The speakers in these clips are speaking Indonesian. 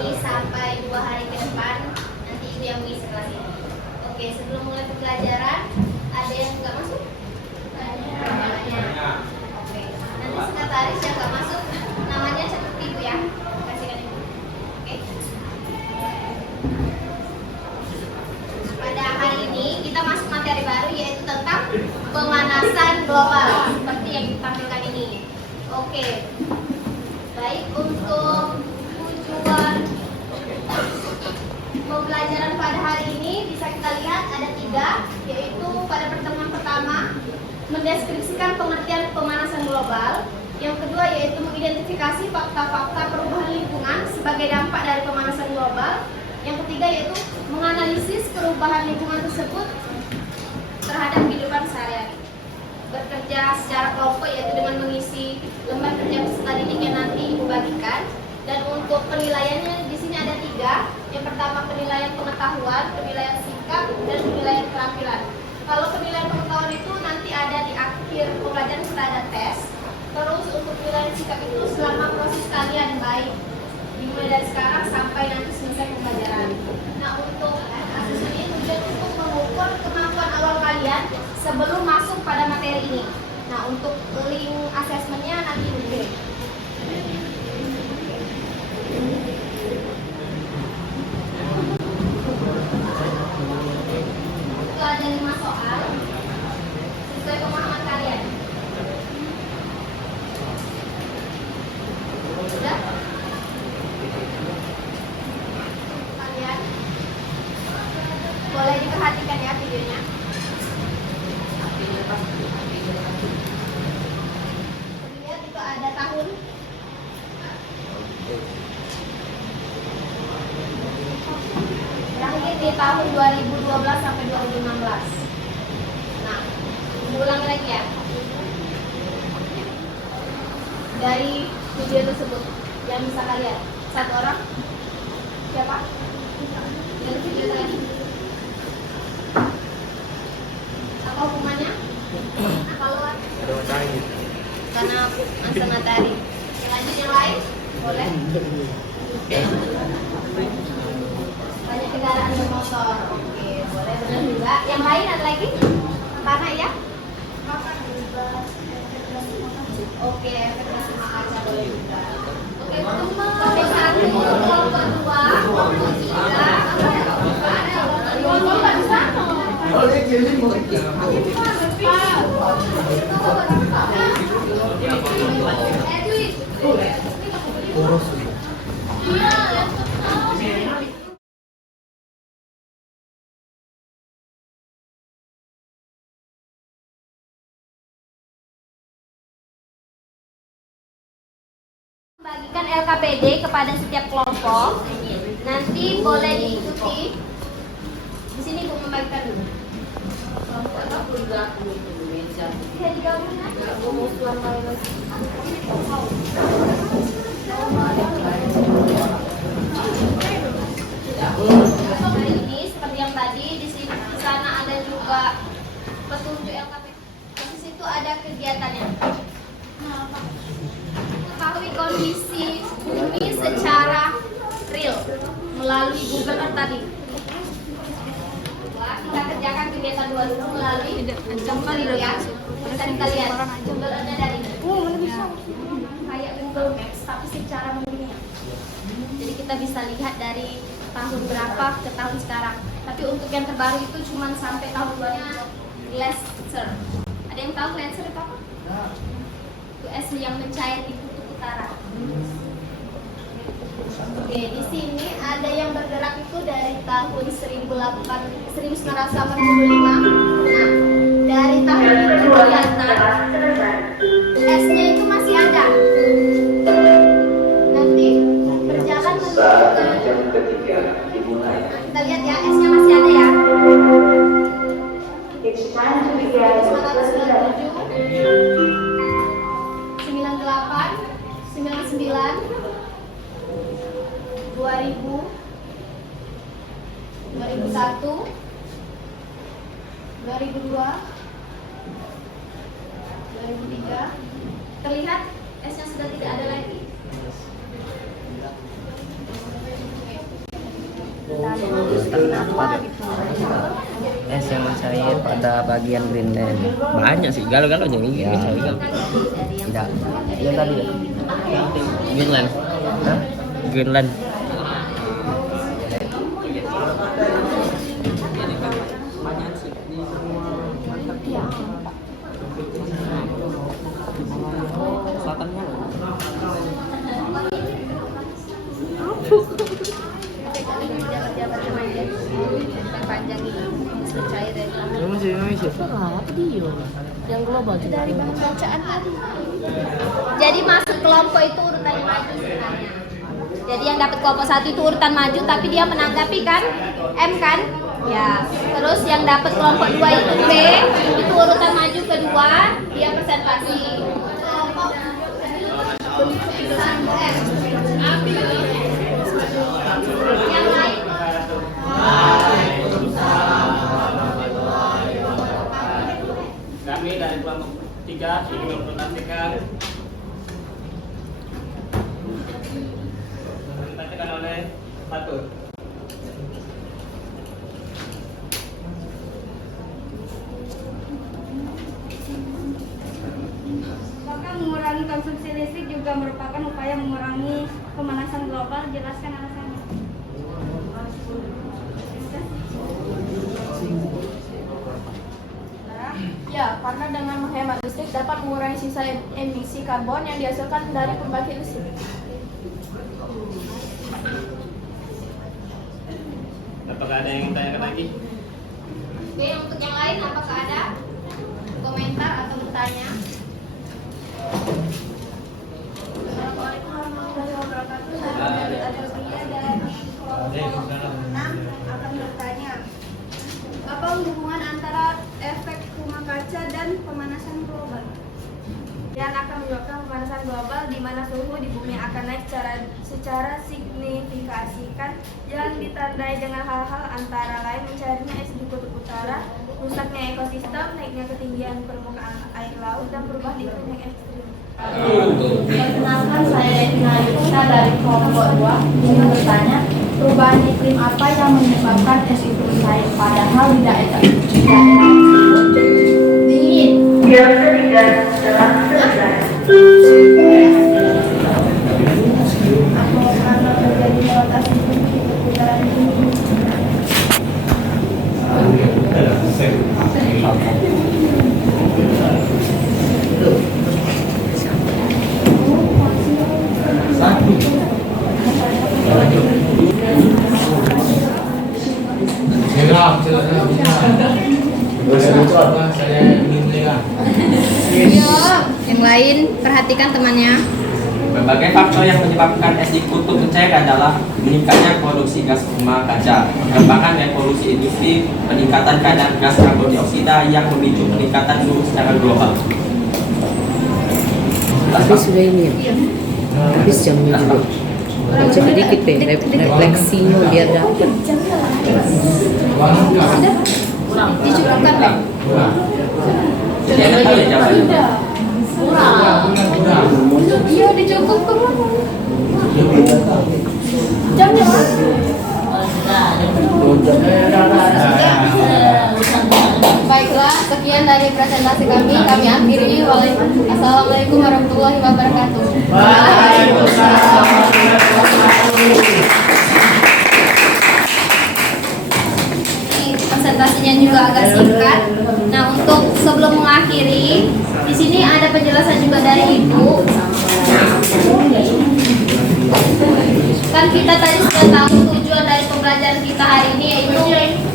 ini sampai 2 hari ke depan. Nanti itu yang mengisi kelas ini. Oke, sebelum mulai pembelajaran, ada yang nggak masuk? Namanya. Oke, nanti sekretaris yang nggak masuk, namanya catat ibu ya. Kasihkan ibu. Oke. Pada hari ini kita masuk materi baru, yaitu tentang pemanasan global seperti yang ditampilkan ini. Oke. Baik, untuk tujuan pembelajaran pada hari ini bisa kita lihat ada 3, yaitu pada pertemuan pertama mendeskripsikan pengertian pemanasan global. Yang kedua yaitu mengidentifikasi fakta-fakta perubahan lingkungan sebagai dampak dari pemanasan global. Yang ketiga yaitu menganalisis perubahan lingkungan tersebut terhadap kehidupan sehari-hari. Bekerja secara kelompok yaitu dengan mengisi lembar kerja peserta didik yang nanti Ibu bagikan. Dan untuk penilaiannya di sini ada 3. Yang pertama penilaian pengetahuan, penilaian sikap, dan penilaian keterampilan. Kalau penilaian pengetahuan itu nanti ada di akhir pembelajaran, kita ada tes. Terus untuk penilaian sikap itu selama proses kalian baik, dimulai dari sekarang sampai nanti selesai pembelajaran. Nah, untuk asesmen ini tujuan untuk mengukur kemampuan awal kalian sebelum masuk pada materi ini. Nah, untuk link asesmennya nanti dikirim. Itu ada 5 soal sesuai pemahaman kalian. Sudah? Kalian boleh diperhatikan ya videonya. Lihat itu ada tahun. Terakhir di tahun 2012 sampai 2016. Nah, ulangi lagi ya. Dari video tersebut yang bisa kalian, 1 orang. Siapa? Dari video tadi. Apa hukumannya? Keluar. Karena masa materi. Yang lanjut yang lain? Boleh. Banyak kendaraan bermotor. Oke, boleh, benar juga. Yang lain ada lagi? Karena ya? Oke, efek gas rumah kaca boleh juga. Oke, kelompok 1, kelompok 2, kelompok 3. Kelompok di sana. Bagikan LKPD kepada setiap kelompok. Nanti boleh diikuti. Di sini Bu membagikan dulu. Bisa digabung hari ini seperti yang tadi di sini, di sana ada juga petunjuk LKPD. Di situ ada kegiatannya. Ketahui kondisi bumi secara real melalui Google Earth tadi. Kita kerjakan kegiatan 2 dulu melalui Google ya. Bisa kita lihat Google Earth-nya dari kayak Google Maps tapi secara mendunia. Jadi kita bisa lihat dari tahun berapa ke tahun sekarang. Tapi untuk yang terbaru itu cuma sampai tahun 2020. Glacier. Ada yang tahu glacier itu apa? Itu es yang mencair di kutub utara. Oke, di sini ada yang bergerak itu dari tahun 1985. Nah, dari tahun itu kelihatan esnya itu masih ada. Nanti berjalan menuju ke ketiga dimulai. Kita lihat ya, esnya masih ada ya. 2003 terlihat esnya sudah tidak ada lagi. Terdapat es yang mencair pada bagian Greenland. Banyak sih, galau-galaunya ini. Ya. Tidak. Yang tadi ya? Greenland. Hah? Greenland. Selatannya loh. Yang global dari bahan bacaan tadi. Jadi masuk kelompok itu urutan maju sebenarnya. Jadi yang dapat kelompok 1 itu urutan maju, tapi dia menanggapi kan M kan? Ya. Terus yang dapat kelompok 2 itu B, itu urutan maju kedua, dia presentasi. Yang lain. Kami dari kelompok 3 ingin mempresentasikan oleh satu. Apakah mengurangi konsumsi listrik juga merupakan upaya mengurangi pemanasan global? Jelaskan alasannya. Ya, karena dengan menghemat listrik dapat mengurangi sisa emisi karbon yang dihasilkan dari pembangkit listrik. Apakah ada yang ditanyakan lagi? Oke, untuk yang lain apakah ada komentar atau bertanya? Assalamualaikum warahmatullahi wabarakatuh. Saya David Adelpia dari kelompok 6 akan bertanya, apa hubungan antara efek rumah kaca dan pemanasan global? Dan akan menyebabkan pemanasan global di mana suhu di bumi akan naik secara signifikan yang ditandai dengan hal-hal antara lain mencairnya es di kutub utara, rusaknya ekosistem, naiknya ketinggian permukaan air laut, dan perubahan iklim yang ekstrim. Perkenalkan, saya Devina Yusna dari kelompok 2 ingin bertanya, perubahan iklim apa yang menyebabkan es itu mencair padahal di daerah tersebut dingin? Yang ketiga telah selesai. Atau karena terjadi rotasi bumi di perputaran bumi? Yang lain perhatikan temannya. Berbagai faktor yang menyebabkan es di kutub mencair adalah meningkatnya produksi gas rumah kaca, perkembangan revolusi industri, peningkatan kadar gas karbon dioksida yang memicu peningkatan suhu secara global. Habis sudah ini ya? Habis jamnya juga. Baca sedikit deh, refleksinya biar dapat. Dicukupkan deh. Jadi ada tahu ya jawabannya? Iya, dicukupkan. Jamnya Baiklah, sekian dari presentasi kami. Kami akhiri. Assalamualaikum warahmatullahi wabarakatuh. Ini presentasinya juga agak singkat. Nah, untuk sebelum mengakhiri, di sini ada penjelasan juga dari Ibu. Kan kita tadi sudah tahu tujuan dari pembelajaran kita hari ini yaitu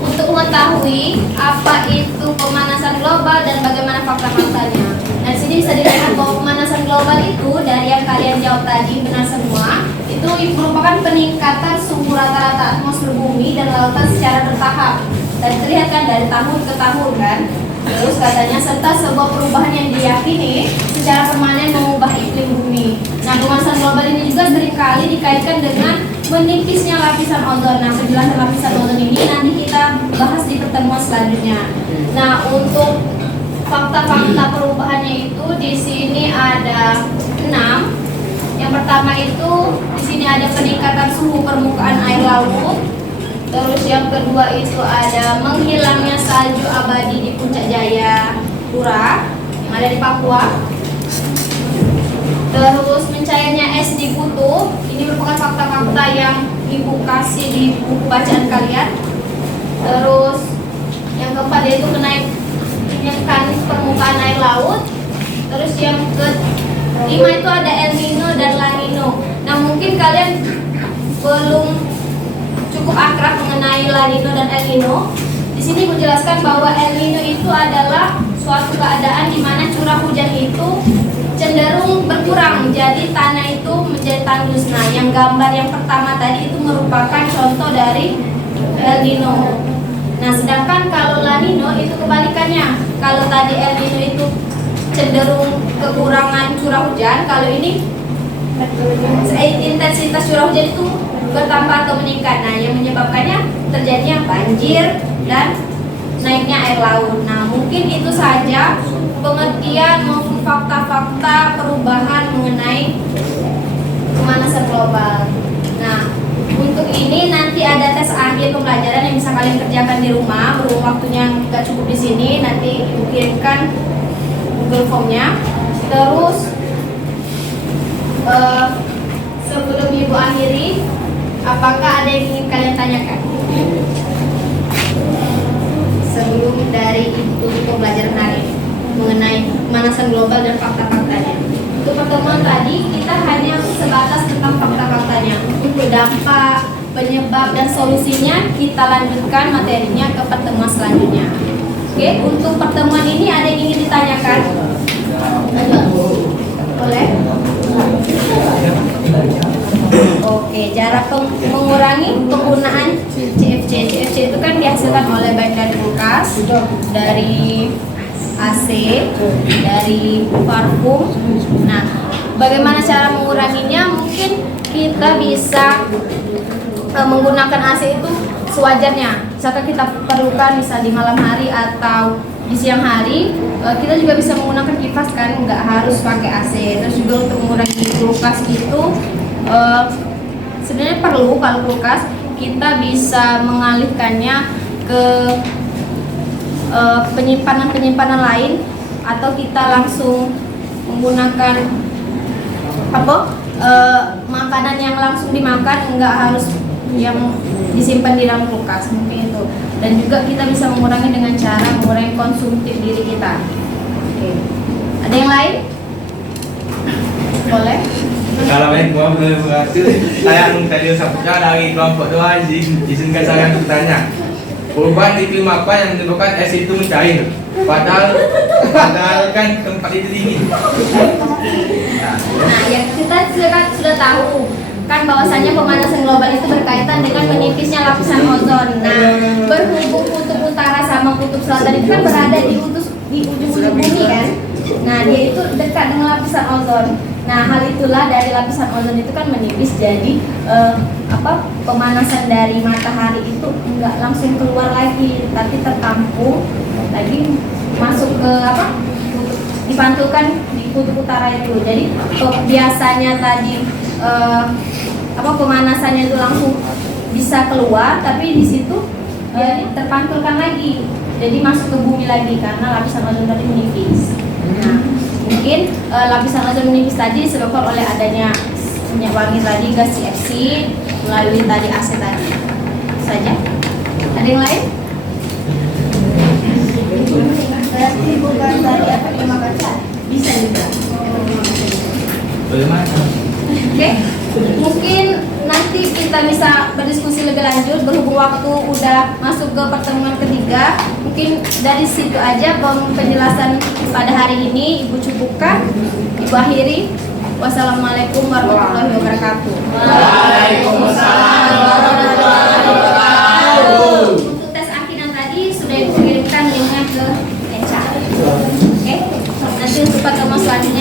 untuk mengetahui apa itu pemanasan global dan bagaimana fakta-faktanya. Nah, di sini bisa dilihat bahwa pemanasan global itu dari yang kalian jawab tadi benar semua, itu merupakan peningkatan suhu rata-rata atmosfer bumi dan lautan secara bertahap. Dan terlihat kan dari tahun ke tahun kan. Terus katanya serta sebuah perubahan yang diyakini secara permanen mengubah iklim bumi. Nah, pemanasan global ini juga seringkali dikaitkan dengan menipisnya lapisan ozon. Nah, penjelasan lapisan ozon ini nanti kita bahas di pertemuan selanjutnya. Nah, untuk fakta-fakta perubahannya itu di sini ada 6. Yang pertama itu di sini ada peningkatan suhu permukaan air laut. Terus yang kedua itu ada menghilangnya salju abadi di Puncak Jaya Pura yang ada di Papua. Terus mencairnya es di kutub. Ini merupakan fakta-fakta yang Ibu kasih di buku bacaan kalian. Terus yang keempat yaitu kenaikan permukaan air laut. Terus yang kelima itu ada El Nino dan La Nino. Nah, mungkin kalian belum cukup akrab mengenai La Nino dan El Nino. Di sini menjelaskan bahwa El Nino itu adalah suatu keadaan di mana curah hujan itu cenderung berkurang, jadi tanah itu menjadi tandus. Nah, yang gambar yang pertama tadi itu merupakan contoh dari El Nino. Nah, sedangkan kalau La Nino itu kebalikannya. Kalau tadi El Nino itu cenderung kekurangan curah hujan, kalau ini intensitas curah hujan itu bertambah atau meningkat. Nah, yang menyebabkannya terjadinya banjir dan naiknya air laut. Nah, mungkin itu saja pengertian maupun fakta-fakta perubahan mengenai pemanasan global. Nah, untuk ini nanti ada tes akhir pembelajaran yang bisa kalian kerjakan di rumah. Berhubung waktunya nggak cukup di sini, nanti Ibu kirimkan Google Form-nya. Terus sebelum Ibu akhiri, apakah ada yang ingin kalian tanyakan? Sebelum dari itu pembelajaran hari ini mengenai pemanasan global dan fakta-faktanya. Untuk pertemuan tadi kita hanya sebatas tentang fakta-faktanya. Untuk dampak, penyebab dan solusinya kita lanjutkan materinya ke pertemuan selanjutnya. Oke, untuk pertemuan ini ada yang ingin ditanyakan? Boleh? Oke, cara mengurangi penggunaan CFC. CFC itu kan dihasilkan oleh baik dari kulkas, dari AC, dari parfum. Nah, bagaimana cara menguranginya? Mungkin kita bisa menggunakan AC itu sewajarnya. Misalkan kita perlukan misal di malam hari atau di siang hari, kita juga bisa menggunakan kipas kan, nggak harus pakai AC. Terus juga untuk mengurangi kulkas itu sebenarnya perlu, kalau kulkas kita bisa mengalihkannya ke penyimpanan lain, atau kita langsung menggunakan makanan yang langsung dimakan, nggak harus yang disimpan di dalam kulkas, mungkin itu. Dan juga kita bisa mengurangi dengan cara mengurangi konsumtif diri kita. Oke. Ada yang lain? Boleh? Assalamualaikum warahmatullahi wabarakatuh. Saya Muhtadil Saputra dari kelompok 2. Izinkan saya untuk tanya, perubahan iklim apa yang menyebabkan es itu mencair? Padahal kan tempat itu dingin. Nah, yang kita sudah tahu kan bahwasanya pemanasan global itu berkaitan dengan menipisnya lapisan ozon. Nah, berhubung kutub utara sama kutub selatan itu kan berada di ujung-ujung bumi kan. Nah, dia itu dekat dengan lapisan ozon. Nah, hal itulah dari lapisan ozon itu kan menipis, jadi pemanasan dari matahari itu enggak langsung keluar lagi, tapi tertampung lagi masuk ke dipantulkan di kutub utara itu. Jadi biasanya tadi pemanasannya itu langsung bisa keluar, tapi di situ dia terpantulkan lagi, jadi masuk ke bumi lagi karena lapisan ozon tadi menipis. Nah, mungkin lapisan ozon menipis tadi disebabkan oleh adanya minyak wangi tadi, gas CFC melalui tadi AC tadi. Itu saja. Ada yang lain? Berarti bukan tadi terima kasih. Bisa juga. Bagaimana? Oke, mungkin nanti kita bisa berdiskusi lebih lanjut berhubung waktu udah masuk ke pertemuan ketiga. Mungkin dari situ aja penjelasan pada hari ini Ibu cukupkan, Ibu akhiri. Wassalamualaikum warahmatullahi wabarakatuh. Waalaikumsalam warahmatullahi wabarakatuh. Untuk tes akhir yang tadi sudah Ibu kirimkan linknya ke Echa. Oke, nanti untuk pertemuan selanjutnya